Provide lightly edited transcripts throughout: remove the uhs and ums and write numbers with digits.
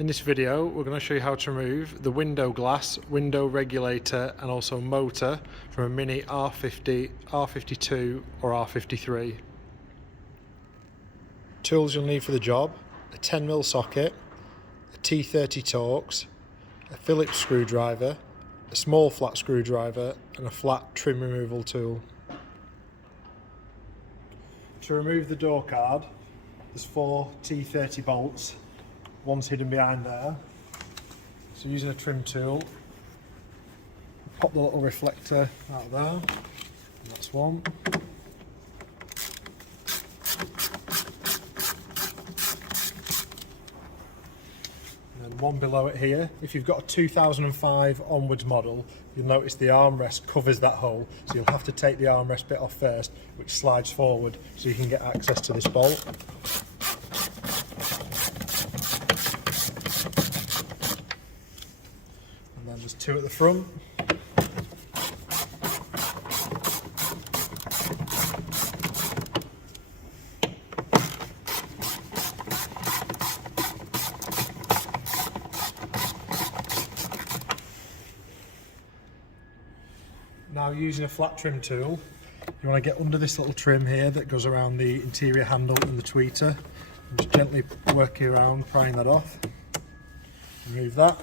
In this video we're going to show you how to remove the window glass, window regulator and also motor from a Mini R50, R52 or R53. Tools you'll need for the job: a 10mm socket, a T30 Torx, a Phillips screwdriver, a small flat screwdriver and a flat trim removal tool. To remove the door card, there's 4 T30 bolts. One's hidden behind there. So using a trim tool, pop the little reflector out of there. That's one. And then one below it here. If you've got a 2005 onwards model, you'll notice the armrest covers that hole. So you'll have to take the armrest bit off first, which slides forward so you can get access to this bolt. And then there's 2 at the front. Now, using a flat trim tool, you want to get under this little trim here that goes around the interior handle and the tweeter, and just gently work it around, prying that off. Remove that.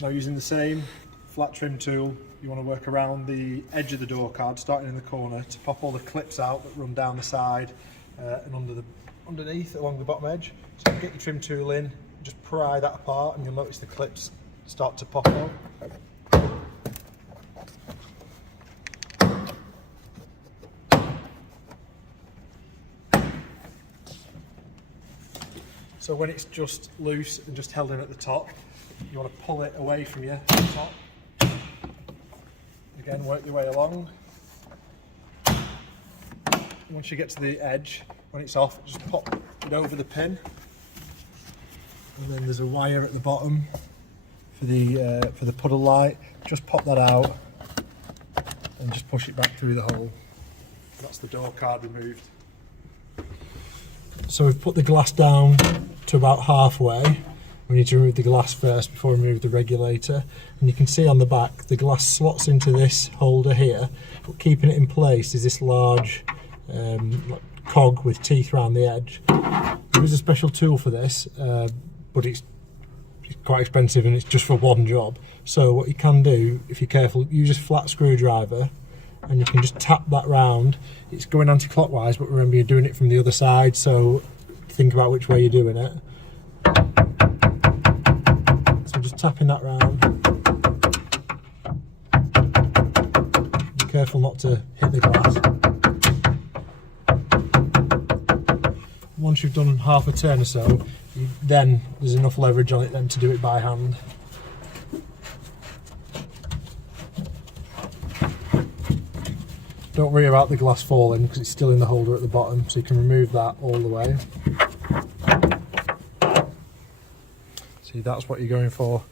Now, using the same flat trim tool, you want to work around the edge of the door card, starting in the corner, to pop all the clips out that run down the side and underneath along the bottom edge. So get your trim tool in, just pry that apart, and you'll notice the clips start to pop out. So when it's just loose and just held in at the top, you want to pull it away from you at the top. Again, work your way along. Once you get to the edge, when it's off, just pop it over the pin. And then there's a wire at the bottom for the puddle light. Just pop that out and just push it back through the hole. That's the door card removed. So we've put the glass down to about halfway. We need to remove the glass first before we remove the regulator. And you can see on the back the glass slots into this holder here, but keeping it in place is this large cog with teeth around the edge. There is a special tool for this, but it's quite expensive and it's just for one job. So what you can do, if you're careful, use a flat screwdriver and you can just tap that round. It's going anti-clockwise, but remember you're doing it from the other side, so think about which way you're doing it. So just tapping that round. Be careful not to hit the glass. Once you've done half a turn or so, then there's enough leverage on it then to do it by hand. Don't worry about the glass falling because it's still in the holder at the bottom, so you can remove that all the way. See, that's what you're going for.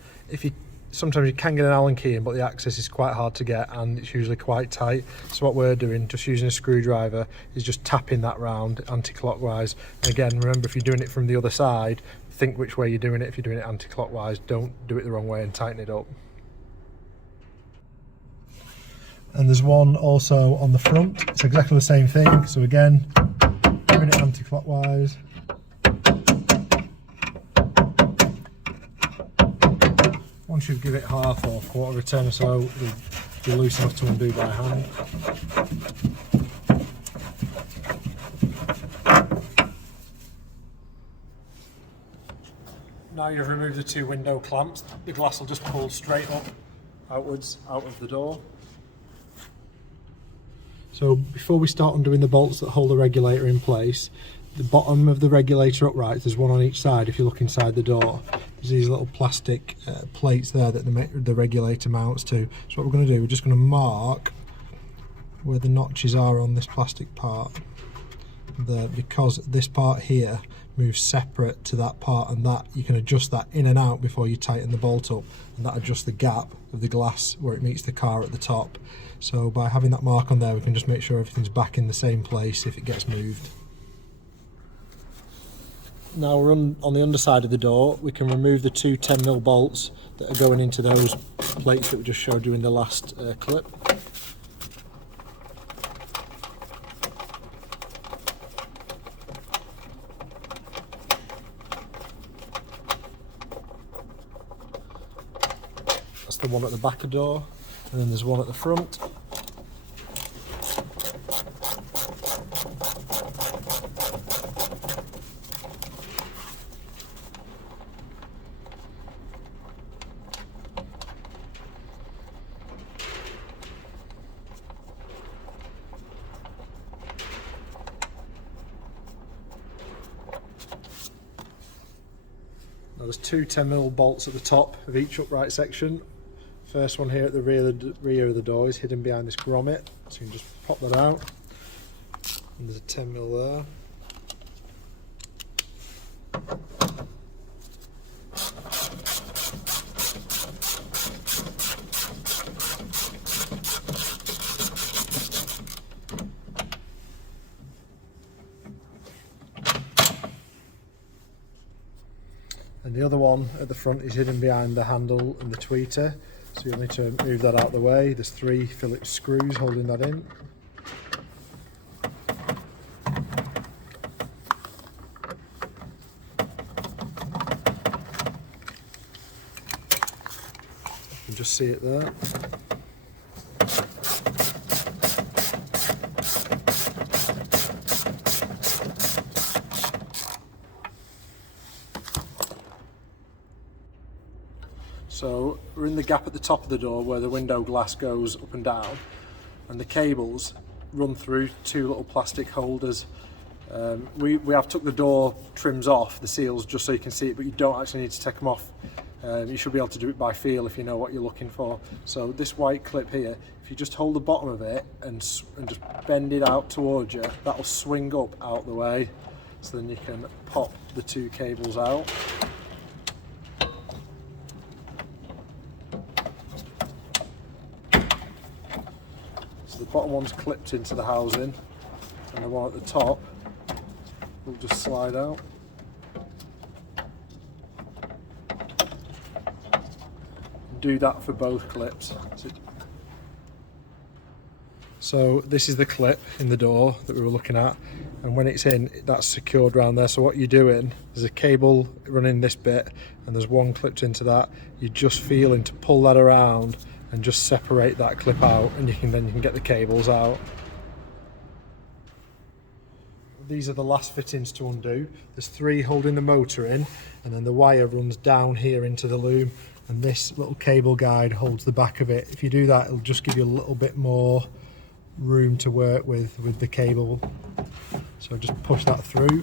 Sometimes you can get an Allen key in, but the access is quite hard to get and it's usually quite tight. So what we're doing, just using a screwdriver, is just tapping that round anti-clockwise. And again, remember, if you're doing it from the other side, think which way you're doing it. If you're doing it anti-clockwise, don't do it the wrong way and tighten it up. And there's one also on the front. It's exactly the same thing. So again, doing it anti-clockwise. Once you give it half or quarter of a turn or so, it'll be loose enough to undo by hand. Now you've removed the 2 window clamps, the glass will just pull straight up, outwards, out of the door. So before we start undoing the bolts that hold the regulator in place, the bottom of the regulator upright, there's one on each side if you look inside the door. There's these little plastic plates there that the regulator mounts to. So what we're going to do, we're just going to mark where the notches are on this plastic part there, because this part here moves separate to that part, and that you can adjust that in and out before you tighten the bolt up, and that adjusts the gap of the glass where it meets the car at the top. So by having that mark on there, we can just make sure everything's back in the same place if it gets moved. Now we're on the underside of the door. We can remove the two 10mm bolts that are going into those plates that we just showed you in the last clip. That's the one at the back of the door, and then there's one at the front. Now there's two 10mm bolts at the top of each upright section. First one here at the rear of the door is hidden behind this grommet, so you can just pop that out. And there's a 10mm there. And the other one at the front is hidden behind the handle and the tweeter, so you'll need to move that out of the way. There's 3 Phillips screws holding that in. You can just see it there. So we're in the gap at the top of the door where the window glass goes up and down, and the cables run through 2 little plastic holders. We have took the door trims off, the seals, just so you can see it, but you don't actually need to take them off. You should be able to do it by feel if you know what you're looking for. So this white clip here, if you just hold the bottom of it and just bend it out towards you, that'll swing up out the way, so then you can pop the 2 cables out. The bottom one's clipped into the housing, and the one at the top will just slide out. Do that for both clips. So this is the clip in the door that we were looking at, and when it's in, that's secured around there. So what you're doing, there's a cable running this bit, and there's one clipped into that. You're just feeling to pull that around and just separate that clip out, and you can get the cables out. These are the last fittings to undo. There's 3 holding the motor in, and then the wire runs down here into the loom, and this little cable guide holds the back of it. If you do that, it'll just give you a little bit more room to work with the cable. So just push that through,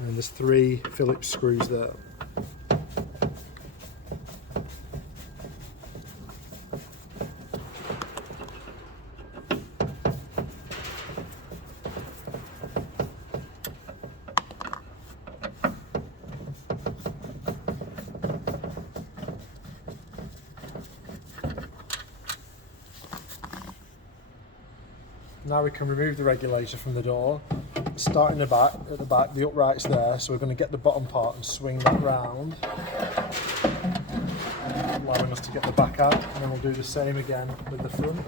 and there's 3 Phillips screws there. Now we can remove the regulator from the door. Starting at the back, the upright's there, so we're going to get the bottom part and swing that round, allowing us to get the back out, and then we'll do the same again with the front.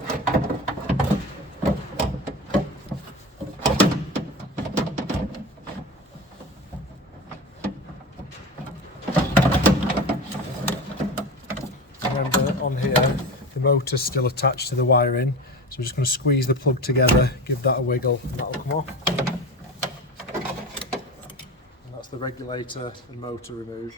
Remember, on here, the motor's still attached to the wiring. So we're just going to squeeze the plug together, give that a wiggle, and that'll come off. And that's the regulator and motor removed.